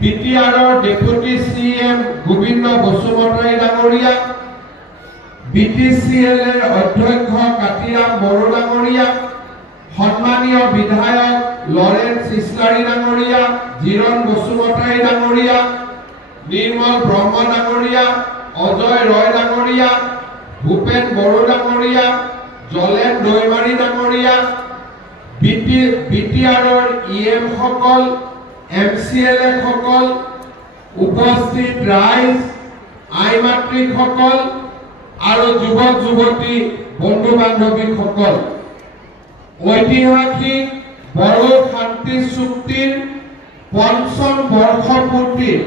বিটিআৰৰ deputy CM Gobinda Basumatary ডাঙৰীয়া, BTCL-ৰ অধ্যক্ষ কাতিৰাম বড়ো ডাঙৰীয়া, সন্মানীয় বিধায়ক লৰেন্স ইছলাৰী ডাঙৰীয়া, জিৰণ বসুমতাৰী ডাঙৰীয়া, নিৰ্মল ব্ৰহ্ম ডাঙৰীয়া, অজয় ৰয় ডাঙৰীয়া, ভূপেন বড়ো ডাঙৰীয়া, জলেন দৈমাৰী ডাঙৰীয়া, বিটিআৰৰ EM সকল, MCLA সকল, উপস্থিত ৰাইজ, আই মাতৃক সকল আৰু যুৱক যুৱতী বন্ধু বান্ধৱীসকল, ঐতিহাসিক বড়ো শান্তি চুক্তিৰ ৫ম বৰ্ষপূৰ্তিৰ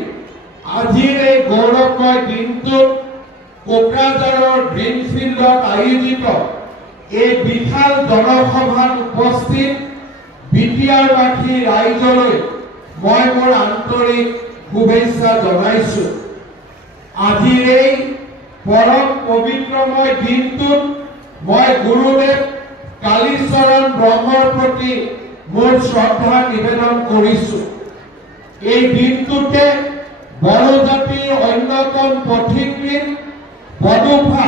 আজিৰ এই গৌৰৱময় দিনটোত কোকৰাঝাৰৰ গ্ৰীণফিল্ডত আয়োজিত এই বিশাল জনসভাত উপস্থিত বিটিআৰবাসী ৰাইজলৈ মই মোৰ আন্তৰিক শুভেচ্ছা জনাইছো। আজিৰ এই পৰম পবিত্ৰময় দিনটোত মই গুৰুদেৱ কালীচৰণ ব্ৰহ্মৰ প্ৰতি মোৰ শ্ৰদ্ধা নিবেদন কৰিছো। এই দিনটোতে বড়ো জাতিৰ অন্যতম পথিকৃৎ বড়োফা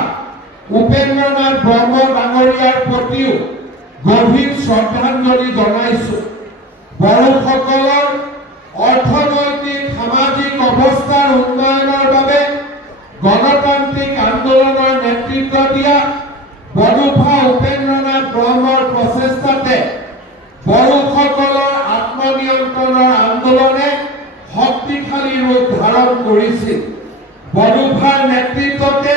উপেন্দ্ৰনাথ ব্ৰহ্ম ডাঙৰীয়াৰ প্ৰতিও গভীৰ শ্ৰদ্ধাঞ্জলি জনাইছো। বড়োসকলৰ অৰ্থনৈতিক সামাজিক অৱস্থাৰ উন্নয়নৰ বাবে গণতান্ত্ৰিক আন্দোলনৰ নেতৃত্ব দিয়া বড়োফা উপেন্দ্ৰনাথ ব্ৰহ্মৰ প্ৰচেষ্টাতে বড়োসকলৰ আত্মনিয়ন্ত্ৰণৰ আন্দোলনে শক্তিশালী ৰূপ ধাৰণ কৰিছিল। বড়োফাৰ নেতৃত্বতে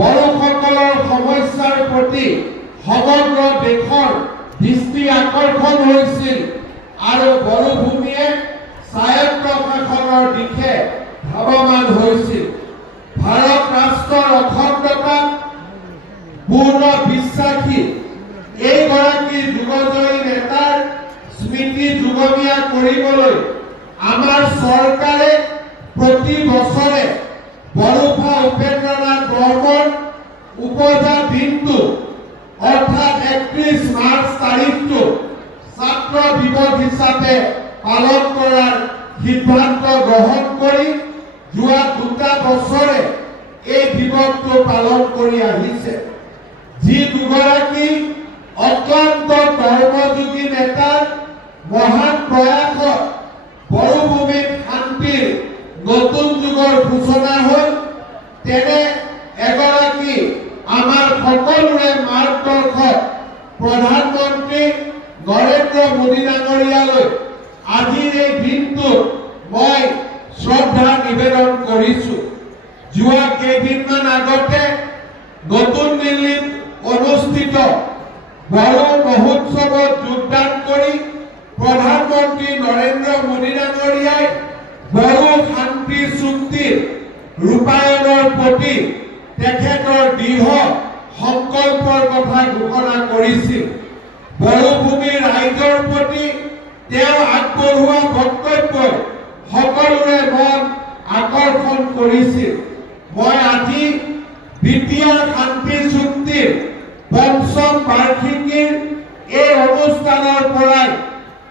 বড়োসকলৰ সমস্যাৰ প্ৰতি সমগ্ৰ দেশৰ দৃষ্টি আকৰ্ষণ হৈছিল আৰু বড়ো ভূমিয়ে স্বায়ত্ত শাসনৰ দিশে ধাৱমান হৈছিল। ভাৰত ৰাষ্ট্ৰৰ অখণ্ডতাত পূৰ্ণ বিশ্বাসী এইগৰাকী যুগজয়ী নেতাৰ স্মৃতি যুগমীয়া কৰিবলৈ আমাৰ চৰকাৰে প্ৰতি বছৰে বড়োফা উপেন্দ্ৰনাথ ব্ৰহ্মৰ উপজা দিনটো অৰ্থাৎ 31 মাৰ্চ তাৰিখটো ছাত্ৰ দিৱস হিচাপে পালন কৰাৰ সিদ্ধান্ত গ্ৰহণ কৰি যোৱা 2টা বছৰে এই দিৱসটো পালন কৰি আহিছে। যি দুগৰাকী অক্লান্ত কৰ্মযোগী নেতাৰ মহান প্ৰয়াসত বড়ো ভূমিত শান্তিৰ নতুন যুগৰ সূচনা হ'ল, তেনে এগৰাকী আমাৰ সকলোৰে মাৰ্গদৰ্শক প্ৰধানমন্ত্ৰী নৰেন্দ্ৰ মোদী ডাঙৰীয়ালৈ আজিৰ এই দিনটোত মই শ্ৰদ্ধা নিবেদন কৰিছো। যোৱা কেইদিনমান আগতে নতুন দিল্লীত অনুষ্ঠিত বড়ো মহোৎসৱত যোগদান কৰি প্ৰধানমন্ত্ৰী নৰেন্দ্ৰ মোদী ডাঙৰীয়াই বড়ো শান্তি চুক্তিৰ ৰূপায়ণৰ প্ৰতি তেখেতৰ দৃঢ় সংকল্পৰ কথা ঘোষণা কৰিছিল। বড়ো ভূমিৰ ৰাইজৰ প্ৰতি তেওঁ আগবঢ়োৱা বক্তব্যই সকলোৰে মন আকৰ্ষণ কৰিছিল। মই আজি বিটিআৰ শান্তি চুক্তিৰ ৫ম বাৰ্ষিকীৰ এই অনুষ্ঠানৰ পৰাই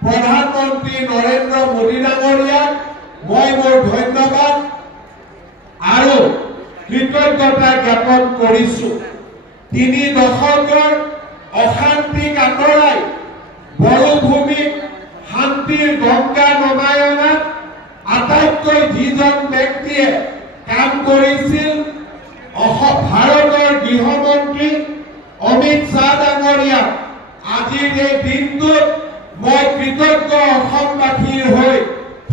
প্ৰধানমন্ত্ৰী নৰেন্দ্ৰ মোদী ডাঙৰীয়াক মই মোৰ ধন্যবাদ আৰু কৃতজ্ঞতা জ্ঞাপন কৰিছো। 3 দশকৰ অশান্তিক আঁতৰাই বড়ো ভূমিত শান্তিৰ গংগা নমায়নাত আটাইতকৈ যিজন ব্যক্তিয়ে কাম কৰিছিল ভাৰতৰ গৃহমন্ত্ৰী অমিত শ্বাহ ডাঙৰীয়া, আজিৰ এই দিনটোত মই কৃতজ্ঞ অসমবাসীৰ হৈ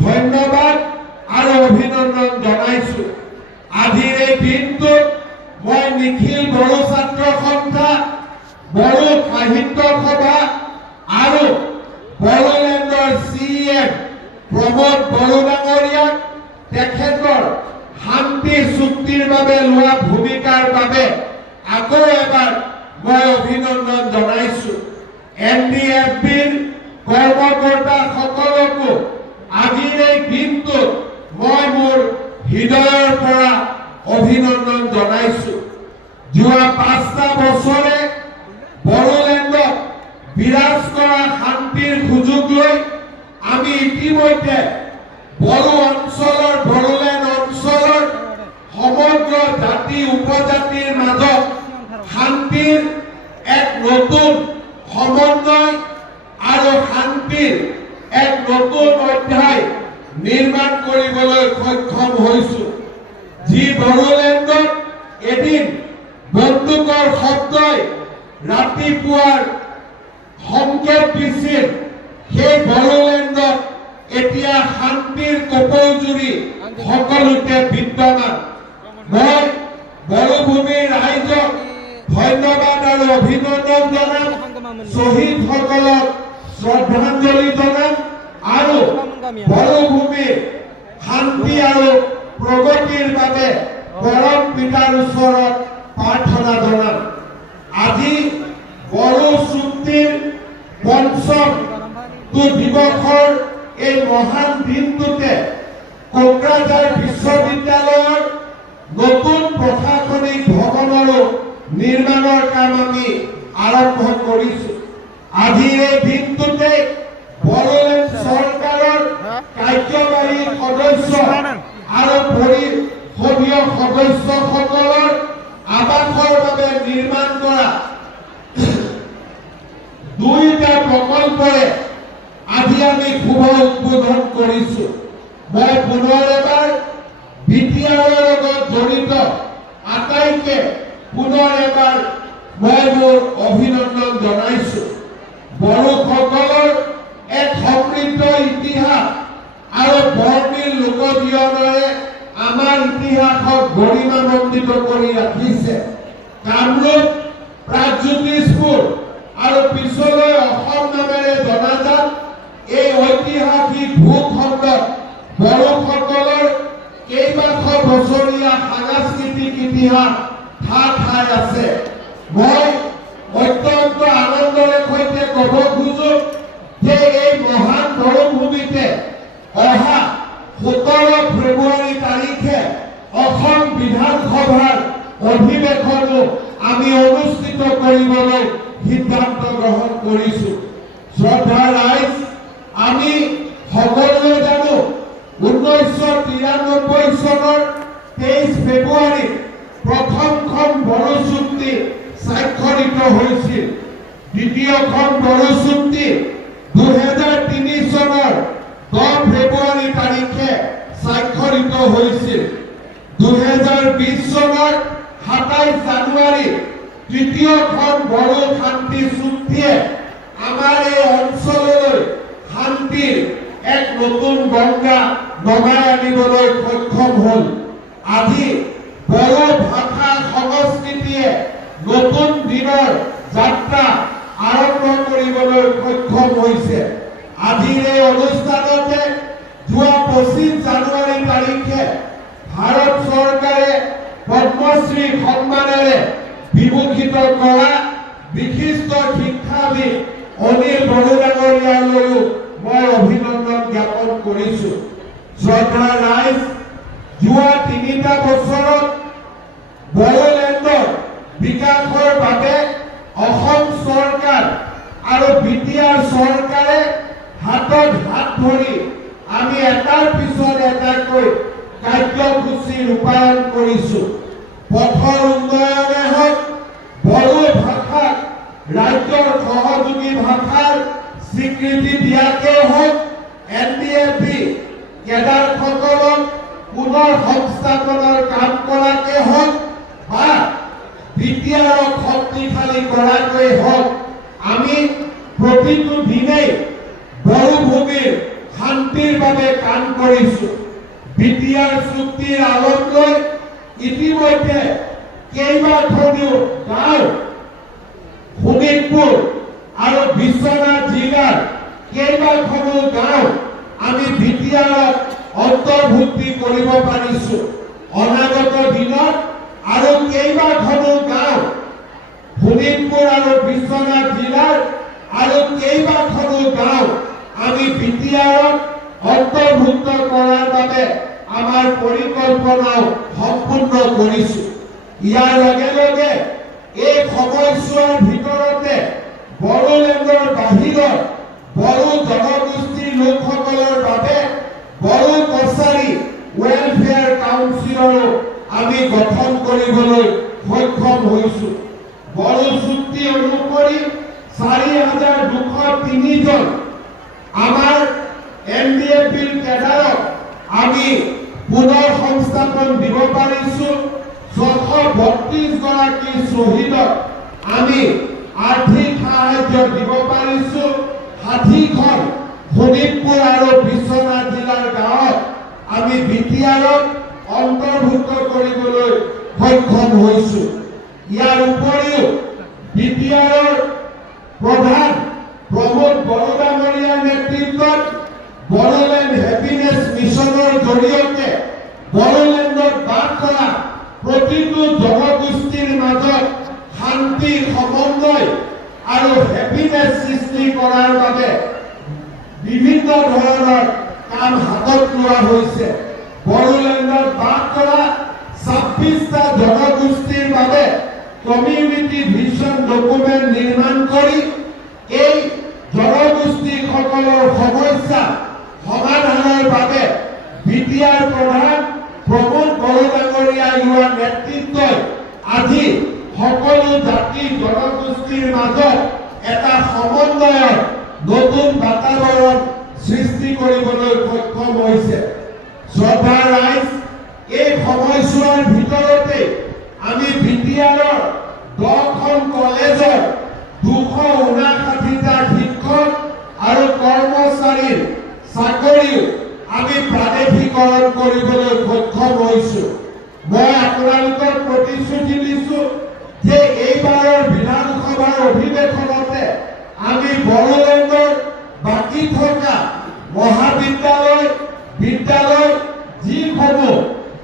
ধন্যবাদ আৰু অভিনন্দন জনাইছো। আজিৰ এই দিনটোত মই নিখিল বড়ো ছাত্ৰ সন্থা, বড়ো সাহিত্য সভা আৰু বড়োলেণ্ডৰ CM প্ৰমোদ বড়ো ডাঙৰীয়াক তেখেতৰ শান্তি চুক্তিৰ বাবে লোৱা ভূমিকাৰ বাবে আকৌ এবাৰ মই অভিনন্দন জনাইছো। NDFBৰ কৰ্মকৰ্তা সকলকো আজিৰ এই দিনটোত মই মোৰ হৃদয়ৰ পৰা অভিনন্দন জনাইছো। যোৱা 5টা বছৰে বড়োলেণ্ডত বিৰাজ কৰা শান্তিৰ সুযোগ লৈ আমি ইতিমধ্যে বড়ো অঞ্চলৰ বড়োলেণ্ড অঞ্চলৰ সমগ্ৰ জাতি উপজাতিৰ মাজত শান্তিৰ এক নতুন সমন্বয় আৰু শান্তিৰ এক নতুন অধ্যায় নিৰ্মাণ কৰিবলৈ সক্ষম হৈছো। যি বড়োলেণ্ডত এদিন বন্দুকৰ শব্দই ৰাতিপুৱাৰ সংকেত দিছিল, সেই বড়োলেণ্ডত এতিয়া শান্তিৰ কপৌজুৰি সকলোতে বিদ্যমান। মই বড়োভূমিৰ ৰাইজক ধন্যবাদ আৰু অভিনন্দন জনাম, শ্বহীদসকলক শ্ৰদ্ধাঞ্জলি জনাম আৰু বড়োভূমিৰ শান্তি আৰু প্ৰগতিৰ বাবে পৰম পিতাৰ ওচৰত প্ৰাৰ্থনা জনাম। আজি বড়ো চুক্তিৰ পঞ্চম দিৱসৰ এই মহান দিনটোতে কোকৰাঝাৰ বিশ্ববিদ্যালয়ৰ নতুন প্ৰশাসনিক ভৱনৰো নিৰ্মাণৰ কাম আমি আৰম্ভ কৰিছো। আজিৰ এই দিনটোতে বড়োলেণ্ড চৰকাৰৰ কাৰ্যবাহী সদস্য আৰু পৰিষদীয় সদস্যসকলৰ আৱাসৰ বাবে নিৰ্মাণ কৰা দুইটা প্ৰকল্পৰে আজি আমি শুভ উদ্বোধন কৰিছো। মই পুনৰ এবাৰ বিটিআৰৰ লগত জড়িত আটাইকে পুনৰ এবাৰ মই মোৰ অভিনন্দন জনাইছো। বড়োসকলৰ এক সমৃদ্ধ ইতিহাস আৰু বৰ্ণিল লোকজীৱনেৰে আমাৰ ইতিহাসক গৰিমামণ্ডিত কৰি ৰাখিছে। কামৰূপ, প্ৰাগজ্যোতিষপুৰ আৰু পিছলৈ অসম নামেৰে জনাজাত এই ঐতিহাসিক ভূখণ্ডত বড়োসকলৰ কেইবাশ বছৰীয়া সাংস্কৃতিক ইতিহাস ঠাই আছে। মই অত্যন্ত আনন্দৰে সৈতে ক'ব খোজো যে এই মহান বড়োভূমিতে অহা 17 ফেব্ৰুৱাৰী তাৰিখে অসম বিধানসভাৰ অধিৱেশনো আমি অনুষ্ঠিত কৰিবলৈ সিদ্ধান্ত গ্ৰহণ কৰিছো। শ্ৰদ্ধা ৰাইজ, আমি সকলোৱে জানো 1993 চনৰ 23 ফেব্ৰুৱাৰীত প্ৰথমখন বড়ো চুক্তি স্বাক্ষৰিত হৈছিল। দ্বিতীয়খন বড়ো চুক্তি 2003 চনৰ 10 ফেব্ৰুৱাৰী তাৰিখে স্বাক্ষৰিত হৈছিল। 2020 চনৰ 27 জানুৱাৰী তৃতীয়খন বড়ো শান্তি চুক্তিয়ে আমাৰ এই অঞ্চললৈ শান্তিৰ এক নতুন গংগা নমাই আনিবলৈ সক্ষম হ'ল। আজি বড়ো ভাষা সংস্কৃতিয়ে নতুন দিনৰ যাত্ৰা আৰম্ভ কৰিবলৈ সক্ষম হৈছে। আজিৰ এই অনুষ্ঠানতে যোৱা 25 জানুৱাৰী তাৰিখে ভাৰত চৰকাৰে পদ্মশ্ৰী সন্মানেৰে বিভূষিত কৰা বিশিষ্ট শিক্ষাবিদ অনিল বড়ো ডাঙৰীয়ালৈও মই অভিনন্দন জ্ঞাপন কৰিছো। শ্ৰদ্ধা ৰাইজ, যোৱা 3টা বছৰত বড়োলেণ্ডৰ বিকাশৰ বাবে অসম চৰকাৰ আৰু বিটিআৰ চৰকাৰে হাতত হাত ধৰি আমি এটাৰ পিছত এটাকৈ কাৰ্যসূচী ৰূপায়ণ কৰিছো। পথৰ উন্নয়নে হওক, বড়ো ভাষাক ৰাজ্যৰ সহযোগী ভাষাৰ স্বীকৃতি দিয়াকে হওক, NDFB কেডাৰসকলক পুনৰ সংস্থাপনৰ কাম কৰাকে হওক বা বিটিআৰক শক্তিশালী কৰাকৈ হওক, আমি প্ৰতিটো দিনেই বড়োভূমিৰ শান্তিৰ বাবে কাম কৰিছো। বিটিআৰ চুক্তিৰ আলম লৈ ইতিমধ্যে কেইবাখনো গাঁও শোণিতপুৰ আৰু বিশ্বনাথ জিলাৰ কেইবাখনো গাঁও আমি বিটিআৰত অন্তৰ্ভুক্তি কৰিব পাৰিছো। অনাগত দিনত আৰু কেইবাখনো গাঁও শোণিতপুৰ আৰু বিশ্বনাথ জিলাৰ আৰু কেইবাখনো গাঁও আমি বিটিআৰত অন্তৰ্ভুক্ত কৰাৰ বাবে আমাৰ পৰিকল্পনাও সম্পূৰ্ণ কৰিছো। ইয়াৰ লগে লগে এই সময়ছোৱাৰ ভিতৰতে বড়োলেণ্ডৰ বাহিৰত বড়ো জনগোষ্ঠীৰ লোকসকলৰ বাবে বড়ো কৰিবলৈ সক্ষম হৈছো। বড়ো চুক্তি অনুসৰি 4203 জন আমাৰ NDFBৰ কেডাৰক আমি পুনৰ সংস্থাপন দিব পাৰিছো। 632 গৰাকী শ্বহীদক আমি আৰ্থিক সাহায্য দিব পাৰিছো। 60খন শোণিতপুৰ আৰু বিশ্বনাথ জিলাৰ গাঁৱত আমি বিটিআৰক অন্তৰ্ভুক্ত কৰিবলৈ সক্ষম হৈছো। ইয়াৰ উপৰিও বিটিআৰৰ প্ৰধান প্ৰমোদ বড়োডাঙৰীয়াৰ নেতৃত্বত বড়োলেণ্ড হেপিনেছ মিছনৰ জৰিয়তে বড়োলেণ্ডত বাস কৰা প্ৰতিটো জনগোষ্ঠীৰ মাজত শান্তি, সমন্বয় আৰু হেপিনেছ সৃষ্টি কৰাৰ বাবে বিভিন্ন ধৰণৰ কাম হাতত লোৱা হৈছে। বড়োলেণ্ডত বাস কৰা 26টা জনগোষ্ঠীৰ বাবে কমিউনিটি ভিজন ডকুমেণ্ট নিৰ্মাণ কৰি এই জনগোষ্ঠীসকলৰ সমস্যা সমাধানৰ বাবে বিটিআৰ প্ৰধান প্ৰমোদ বড়োডাঙৰীয়া লোৱা নেতৃত্বই আজি সকলো জাতি জনগোষ্ঠীৰ মাজত এটা সমন্বয়ৰ নতুন বাতাবৰণ সৃষ্টি কৰিবলৈ সক্ষম হৈছে। শ্ৰদ্ধাৰ ৰাইজ, এই সময়ছোৱাৰ ভিতৰতে আমি বিটিআৰৰ 10খন কলেজৰ 259টা শিক্ষক আৰু কৰ্মচাৰীৰ চাকৰিও আমি প্ৰাদেশিকৰণ কৰিবলৈ সক্ষম হৈছো। মই আপোনালোকক প্ৰতিশ্ৰুতি দিছো যে এইবাৰৰ বিধানসভাৰ অধিৱেশনতে আমি বড়োলেণ্ডৰ বাকী থকা মহাবিদ্যালয়, বিদ্যালয় যিসমূহ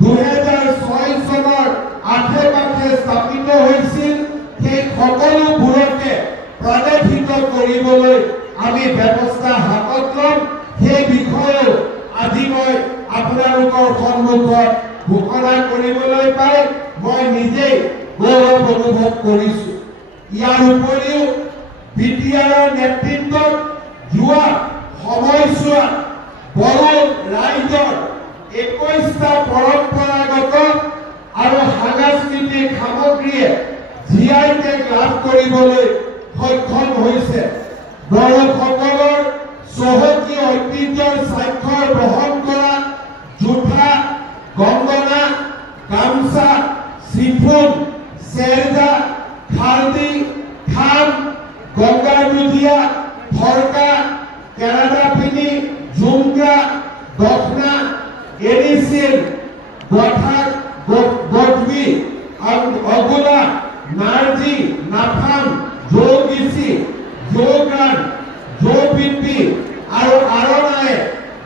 2006 চনৰ আশে-পাশে স্থাপিত হৈছিল সেই সকলোবোৰকে প্ৰাদেশিক কৰিবলৈ আমি ব্যৱস্থা হাতত ল'ম। সেই বিষয়েও আজি মই আপোনালোকৰ সন্মুখত ঘোষণা কৰিবলৈ পাই মই নিজেই গৌৰৱ অনুভৱ কৰিছো। ইয়াৰ উপৰিও বিটিআৰৰ নেতৃত্বত যোৱা সময়ছোৱাত বড়ো ৰাইজৰ 21টা পৰম্পৰাগত আৰু সাংস্কৃতিক সামগ্ৰীয়ে GI টেগ লাভ কৰিবলৈ সক্ষম হৈছে। বড়োসকলৰ চহকী ঐতিহ্যৰ স্বাক্ষৰ বহন কৰা জোঠা, গংগনা, গামছা, চিফুন, চেৰজা, খালদি, খাম, গংগাৰ দুধিয়া, ফৰকা, কেৰাদাপিনি, জুমগ্ৰা, দখনা, এৰিচিল, গঠাক, গঠবি, অগুলা, নাৰ্জি, নাফাম, জৌগিচি, জৌগান, জৌপিপি আৰু আৰণাই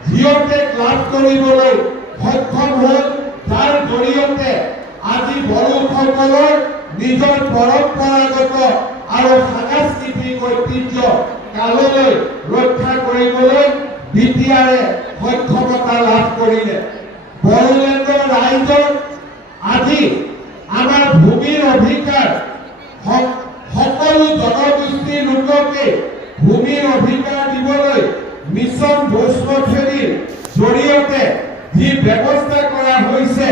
জিঅ'টেগ লাভ কৰিবলৈ সক্ষম হ'ল, যাৰ জৰিয়তে আজি বড়োসকলৰ নিজৰ পৰম্পৰাগত আৰু সাংস্কৃতিক ঐতিহ্য কাললৈ ৰক্ষা কৰিবলৈ বিটিআৰে সক্ষমতা লাভ কৰিলে। বড়োলেণ্ডৰ ৰাইজৰ আজি আমাৰ ভূমিৰ অধিকাৰ, সকলো জনগোষ্ঠীৰ লোককে ভূমিৰ অধিকাৰ দিবলৈ মিছন বৈষ্ণৱীৰ জৰিয়তে যি ব্যৱস্থা কৰা হৈছে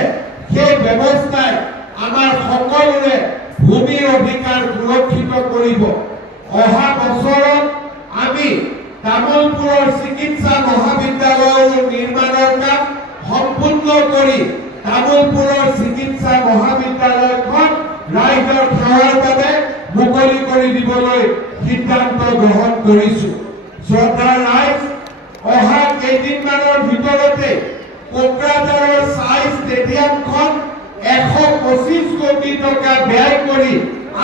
সেই ব্যৱস্থাই আমাৰ সকলোৰে ভূমিৰ অধিকাৰ সুৰক্ষিত কৰিব। অহা বছৰত আমি তামুলপুৰৰ চিকিৎসা মহাবিদ্যালয়ৰ নিৰ্মাণৰ কাম সম্পূৰ্ণ কৰি তামুলপুৰৰ চিকিৎসা মহাবিদ্যালয়খন ৰাইজৰ সেৱাৰ বাবে মুকলি কৰি দিবলৈ সিদ্ধান্ত গ্ৰহণ কৰিছো। শ্ৰদ্ধাৰ ৰাইজ, অহা কেইদিনমানৰ ভিতৰতে কোকৰাঝাৰৰ চাই ষ্টেডিয়ামখন 125 কোটি টকা ব্যয় কৰি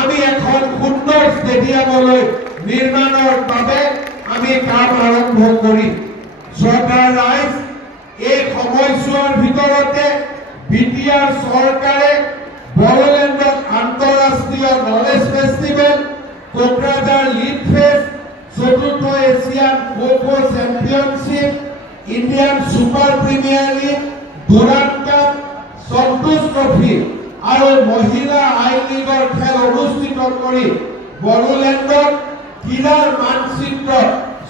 আমি এখন সুন্দৰ ষ্টেডিয়ামলৈ নিৰ্মাণৰ বাবে আমি কাম আৰম্ভ কৰিম। শ্ৰদ্ধাৰ ৰাইজ, এই সময়ছোৱাৰ ভিতৰতে বিটিআৰ চৰকাৰে বড়োলেণ্ডত আন্তঃৰাষ্ট্ৰীয় knowledge festival, Kokrajhar lit fest, 4ৰ্থ Asian kho kho championship, Indian super premier league, Durand cup, Santosh trophy আৰু মহিলা আই লীগৰ খেল অনুষ্ঠিত কৰি বড়োলেণ্ডত ক্ৰীড়াৰ মানচিত্ৰ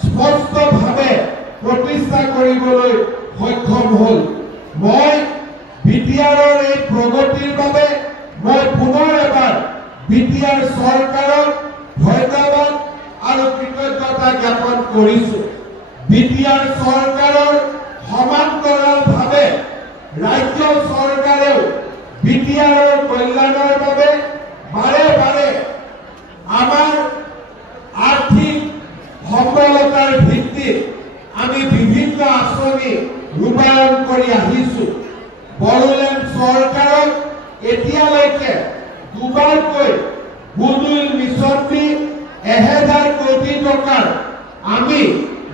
স্পষ্টভাৱে প্ৰতিষ্ঠা কৰিবলৈ সক্ষম হ'ল। মই বিটিআৰৰ এই প্ৰগতিৰ বাবে মই পুনৰ এবাৰ বিটিআৰ চৰকাৰক ধন্যবাদ আৰু কৃতজ্ঞতা জ্ঞাপন কৰিছো। বিটিআৰ চৰকাৰৰ সমান্তৰালভাৱে ৰাজ্য চৰকাৰেও বিটিআৰৰ কল্যাণৰ বাবে বাৰে বাৰে আমাৰ আৰ্থিক সম্বলতাৰ ভিত্তিত আমি বিভিন্ন আঁচনি ৰূপায়ণ কৰি আহিছো। বড়োলেণ্ড চৰকাৰক এতিয়ালৈকে দুবাৰকৈ গুডউইল মিছন দি 1000 কোটি টকাৰ আমি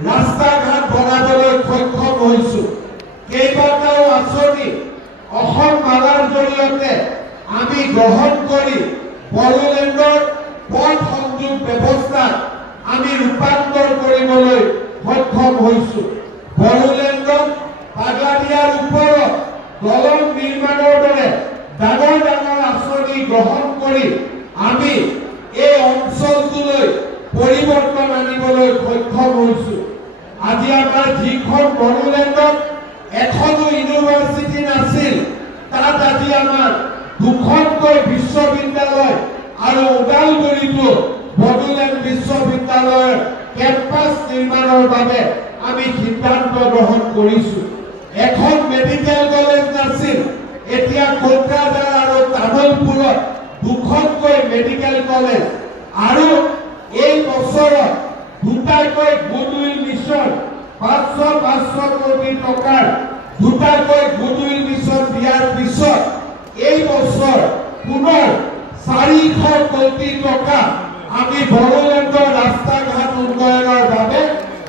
ৰাস্তা ঘাট বনাবলৈ সক্ষম হৈছো। কেইবাটাও আঁচনি অসম মালাৰ জৰিয়তে আমি গ্ৰহণ কৰি বড়োলেণ্ডৰ পথ সংযোগ ব্যৱস্থাক আমি ৰূপান্তৰ কৰিবলৈ সক্ষম হৈছো। বড়োলেণ্ডত পাগলাদিয়াৰ ওপৰত দলং নিৰ্মাণৰ দৰে ডাঙৰ ডাঙৰ আঁচনি গ্ৰহণ কৰি আমি এই অঞ্চলটোলৈ পৰিৱৰ্তন আনিবলৈ সক্ষম হৈছো। আজি আমাৰ যিখন বড়োলেণ্ডত এখনো ইউনিভাৰ্চিটি নাছিল, তাত আজি আমাৰ দুখনকৈ বিশ্ববিদ্যালয় আৰু ওদালগুৰিতো বড়োলেণ্ড বিশ্ববিদ্যালয়ৰ কেম্পাছ নিৰ্মাণৰ বাবে আমি সিদ্ধান্ত গ্ৰহণ কৰিছো। এখন মেডিকেল কলেজ নাছিল, এতিয়া কোকৰাঝাৰ আৰু তামুলপুৰত দুখনকৈ মেডিকেল কলেজ আৰু এই বছৰত দুটাকৈ গুডউইল মিছন 500 কোটি টকাৰ দুটাকৈ গুডউইল মিছন দিয়াৰ পিছত এই বছৰ পুনৰ 400 কোটি টকা আমি বড়োলেণ্ডৰ ৰাস্তা ঘাট উন্নয়নৰ বাবে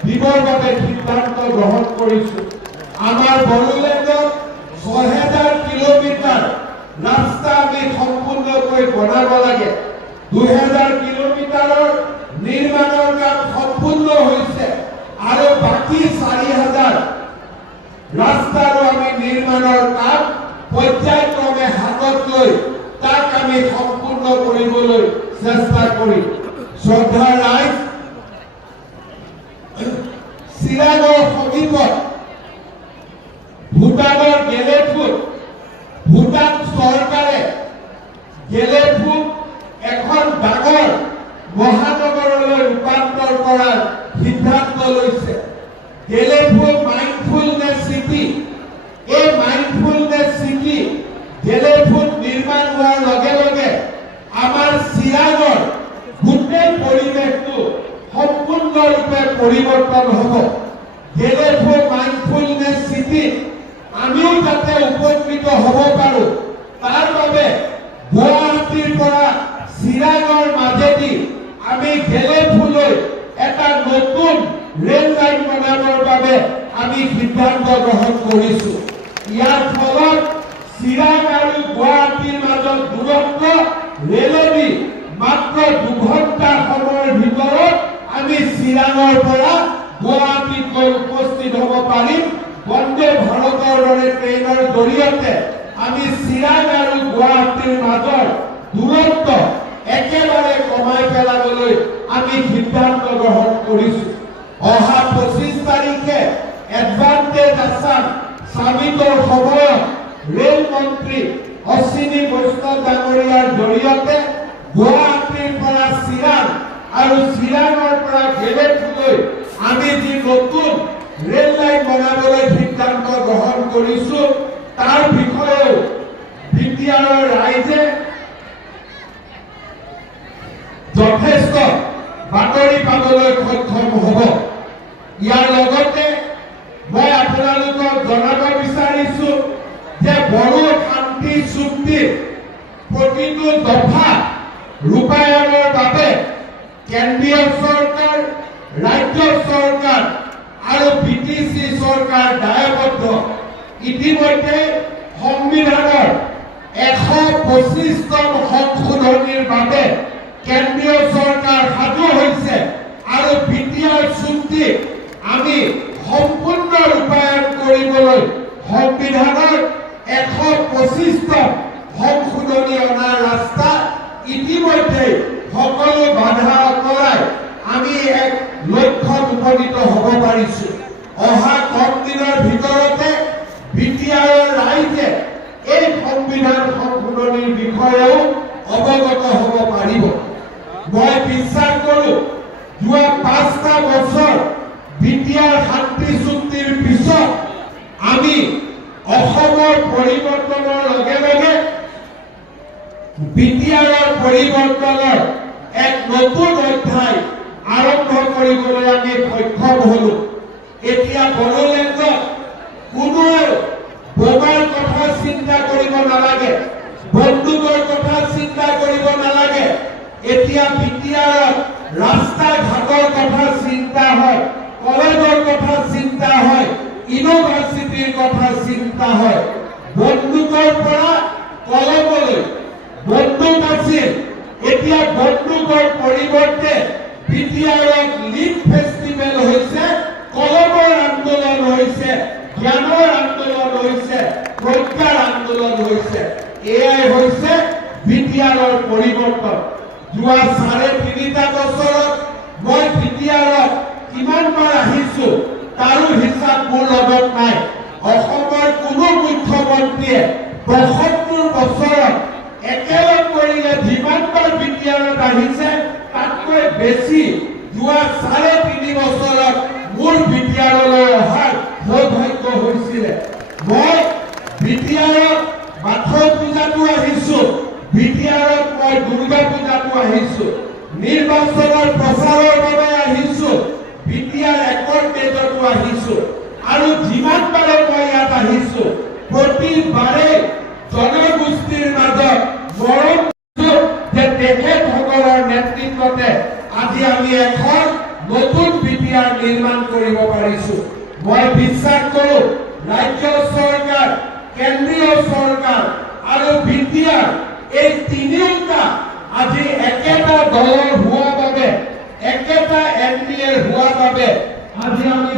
দিবৰ বাবে সিদ্ধান্ত গ্ৰহণ কৰিছো। আমাৰ বড়োলেণ্ডত 6000 কিলোমিটাৰ ৰাস্তা আমি সম্পূৰ্ণকৈ বনাব লাগে। 2000 কিলোমিটাৰৰ নিৰ্মাণৰ কাম সম্পূৰ্ণ হৈছে আৰু বাকী 4000 ৰাস্তাৰো আমি নিৰ্মাণৰ কাম পৰ্যায়ক্ৰমে হাতত লৈ তাক আমি সম্পূৰ্ণ কৰিবলৈ চেষ্টা কৰিম। শ্ৰদ্ধাৰ ৰাইজ, চিৰাঙৰ সমীপত ভূটানৰ গেলেফুত ভূটান চৰকাৰে গেলেফুক এখন ডাঙৰ মহানগৰলৈ ৰূপান্তৰ কৰাৰ সিদ্ধান্ত লৈছে। গেলেফু মাইণ্ডফুলনেছ চিটি, এই মাইণ্ডফুলনেছ চিটি গেলেফুত নিৰ্মাণ হোৱাৰ লগে লগে আমাৰ চিৰাঙৰ গোটেই পৰিৱেশটো সম্পূৰ্ণৰূপে পৰিৱৰ্তন হ'ব। গেলেফু মাইণ্ডফুলনেছ চিটিত আমিও যাতে উপকৃত হ'ব পাৰো, তাৰ বাবে গুৱাহাটীৰ পৰা চিৰাঙৰ মাজেদি আমি গেলেফুলৈ এটা নতুন ৰেল লাইন বনাবৰ বাবে আমি সিদ্ধান্ত গ্ৰহণ কৰিছো। ইয়াৰ ফলত চিৰাং আৰু গুৱাহাটীৰ মাজত দূৰত্ব ৰেলেদি মাত্ৰ 2 ঘণ্টা সময়ৰ ভিতৰত আমি চিৰাঙৰ পৰা গুৱাহাটীলৈ উপস্থিত হ'ব পাৰিম। বন্দে ভাৰতৰ দৰে ট্ৰেইনৰ জৰিয়তে আমি চিৰাং আৰু গুৱাহাটীৰ মাজৰ দূৰত্ব একেবাৰে কমাই পেলাবলৈ আমি সিদ্ধান্ত গ্ৰহণ কৰিছো। অহা 25 তাৰিখে এডভান্টেজ আছাম সামিটৰ সময়ত ৰেল মন্ত্ৰী অশ্বিনী বৈষ্ণৱ ডাঙৰীয়াৰ জৰিয়তে গুৱাহাটীৰ পৰা চিৰাং আৰু চিৰাঙৰ পৰা গেলেফুলৈ আমি যি নতুন ৰেল লাইন বনাবলৈ সিদ্ধান্ত গ্ৰহণ কৰিছো, তাৰ বিষয়েও বিটিআৰৰ ৰাইজে যথেষ্ট বাতৰি পাবলৈ সক্ষম হ'ব। ইয়াৰ লগতে মই আপোনালোকক জনাব বিচাৰিছো যে বড়ো শান্তি চুক্তিৰ প্ৰতিটো দফা ৰূপায়ণৰ বাবে কেন্দ্ৰীয় চৰকাৰ, ৰাজ্য চৰকাৰ আৰু বিটিচি চৰকাৰ দায়বদ্ধ। ইতিমধ্যে সংবিধানৰ 125তম সংশোধনীৰ বাবে কেন্দ্ৰীয় চৰকাৰ সাজু হৈছে আৰু বিটিআৰ চুক্তি আমি সম্পূৰ্ণ ৰূপায়ণ কৰিবলৈ সংবিধানৰ 125তম সংশোধনী অনাৰ ৰাস্তা ইতিমধ্যে সকলো বাধা আঁতৰাই আমি এক লক্ষ্যত উপনীত হ'ব পাৰিছো। অহা কম দিনৰ ভিতৰতে বিটিআৰৰ ৰাইজে এই সংবিধান সংশোধনী বৰঙণিৰ বিষয়েও অৱগত হ'ব পাৰিব। মই বিশ্বাস কৰোঁ যোৱা 5টা বছৰ বিটিআৰ শান্তি চুক্তিৰ পিছত আমি অসমৰ পৰিৱৰ্তনৰ লগে লগে বিটিআৰৰ পৰিৱৰ্তনৰ এক নতুন অধ্যায় আৰম্ভ কৰিবলৈ আমি সক্ষম হলো। এতিয়া বড়োলেণ্ডত কোনো বোমাৰ কথা চিন্তা কৰিব নালাগে, বন্দুকৰ কথা চিন্তা কৰিব নালাগে। এতিয়া বিটিআৰত ৰাস্তা ঘাটৰ কথা চিন্তা হয়, কলেজৰ কথা চিন্তা হয়, ইউনিভাৰ্চিটিৰ কথা চিন্তা হয়। বন্দুকৰ পৰা কলমলৈ বন্দুক আছিল, এতিয়া বন্দুকৰ পৰিৱৰ্তে বিটিআৰত লিড ফেষ্টিভেল হৈছে, কলমৰ আন্দোলন হৈছে, জ্ঞানৰ আন্দোলন হৈছে, প্ৰজ্ঞাৰ আন্দোলন হৈছে। এয়াই হৈছে বিটিআৰৰ পৰিৱৰ্তন। যোৱা 3.5টা বছৰত মই বিটিআৰত কিমানবাৰ আহিছো তাৰো হিচাপ মোৰ লগত নাই। অসমৰ কোনো মুখ্যমন্ত্ৰীয়ে 72 বছৰত একেলগ কৰিলে যিমানবাৰ বিটিআৰত আহিছে তাতকৈ বেছি যোৱা 3.5 বছৰত মোৰ বিটিআৰলৈ অহাৰ সৌভাগ্য হৈছিলে। মই বিটিআৰত বাথৌ পূজাতো আহিছো, বিটিআৰত মই দুৰ্গা পূজাতো আহিছো, নিৰ্বাচনৰ প্ৰচাৰৰ বাবে আহিছো, বিটিআৰ একৰ্ড ডেটতো আহিছো, আৰু যিমানবাৰে মই ইয়াত আহিছো প্ৰতিবাৰে জনগোষ্ঠীৰ মাজত মৰম যে তেখেতসকলৰ নেতৃত্বতে আজি আমি এখন নতুন বিটিআৰ নিৰ্মাণ কৰিব পাৰিছো। মই বিশ্বাস কৰোঁ ৰাজ্য চৰকাৰ, কেন্দ্ৰীয় চৰকাৰ আৰু বিটিআৰ এই তিনিওটা আজি একেটা দলৰ হোৱা বাবে, একেটা এমপিএৰ হোৱা বাবে আজি আমি